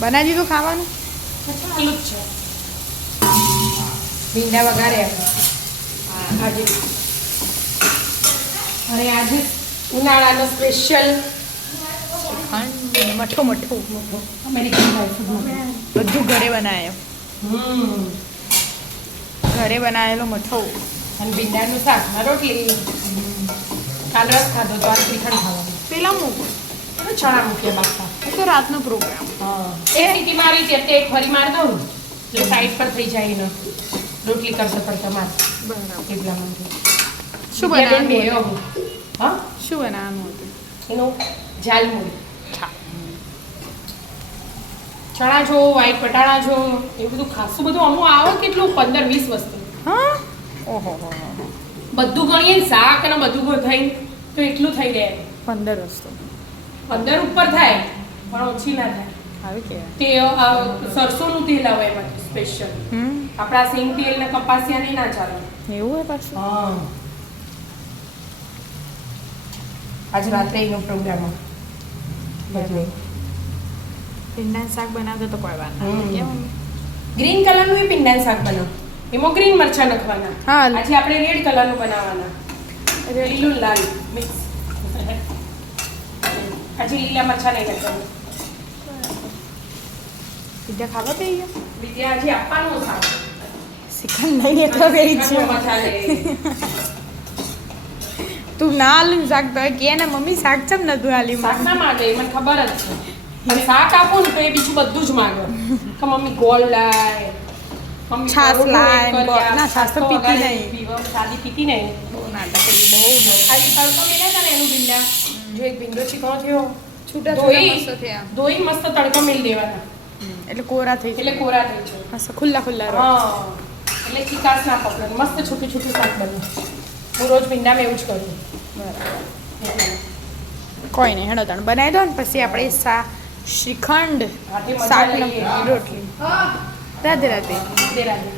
બનાવી દીધું ખાવાનું? ચાલુ જ છે. ભીંડા વઘાર્યા આજે. અને આજે ઉનાળાનો સ્પેશિયલ મઠો મઠો અમેરિકન ફૂડ. બધું ઘરે બનાવ્યો. ઘરે બનાવેલો મઠો અને ભીંડાનું શાક ને રોટલી. કાલ રસ ખાધો તો આજ શ્રીખંડ ખાવાનું. પેલા મૂકો એટલે ચણા મૂકીએ બાફા. એ તો રાતનો પ્રોગ્રામ. એ સીટી મારી છે તે એક ફરી માર દઉં એટલે સાઈડ પર થઈ જાય ને રોટલી કરતા કરતા માર બરાબર. એટલા માટે. શું બનાવવાનું બે હતું? એવું. હા શું બનાવવાનું હતું? એનું જાલમુરી. હા. ચણા જો વ્હાઈટ બટાણા જો એ બધું ખાસું બધું અમુક આવે કેટલું 15-20 વસ્તુ. હા ઓહો હો બધું ગણીએ ને શાક અને બધું થઈ તો એટલું થઈ રહે. 15 વસ્તુ 15 ઉપર થાય પણ ઓછી ના થાય. આવી કે તે સરસોનું તેલ આવે એમાં સ્પેશિયલ. આપણા સિંગ તેલ ને કપાસિયા ને ના ચાલે. એવું હોય પાછું? હા આજ રાત્રે એનો પ્રોગ્રામ બધું. ભીંડાનું શાક બનાવતો તો કોઈ વાત હમ. નહીં. કેમ? ગ્રીન કલરનું એ ભીંડાનું શાક બનાવ. એમાં ગ્રીન મરચાં નાખવાના. હા. આજે આપણે રેડ કલરનું બનાવવાના. લીલું લાલ મિક્સ. આજે લીલા મરચાં નહીં નાખવાના. ભીંડા ખાવા પી ગયા? બીજા આજે આપવાનું શાક. શ્રીખંડ લઈને તો વેરી છે. મસાલે. તું ના આલું શાક તો કે ને મમ્મી શાક ચમ નતું આલી શાક ના માંગે મને ખબર જ છે. અને શાક આપો ને તો એ બીજું બધું જ માંગે કે મમ્મી ગોળ લાય, મમ્મી છાશ પરોઠું લાય, એડ કરી આપ. ના, છાશ તો પીતી નહીં. સાદી પીતી નહીં. બહુ નાટક કરી, બહુ ખાલી તડકો મેલ્યા હતા ને એનું ભીંડા જો એક ભીંડો ચીકણો થયો છૂટા ધોઈ મસ્ત થયા. ધોઈ મસ્ત તડકા મેલી દેવાના એટલે કોરા થઈ એટલે કોરા થઈ જાય. મસ્ત ખુલ્લા ખુલ્લા રહે. હા એટલે ચીકાશ ના પકડે. મસ્ત છૂટું છૂટું શાક બને. હું રોજ ભીંડામાં એવું જ કરું. બરાબર. એટલે. કોઈ નહીં હેડો તણ બનાવી દો ને પછી આપણે શ્રીખંડ હાથે મજા શાક લઈએ. રોટલી. રાધે રાધે. રાધે રાધે.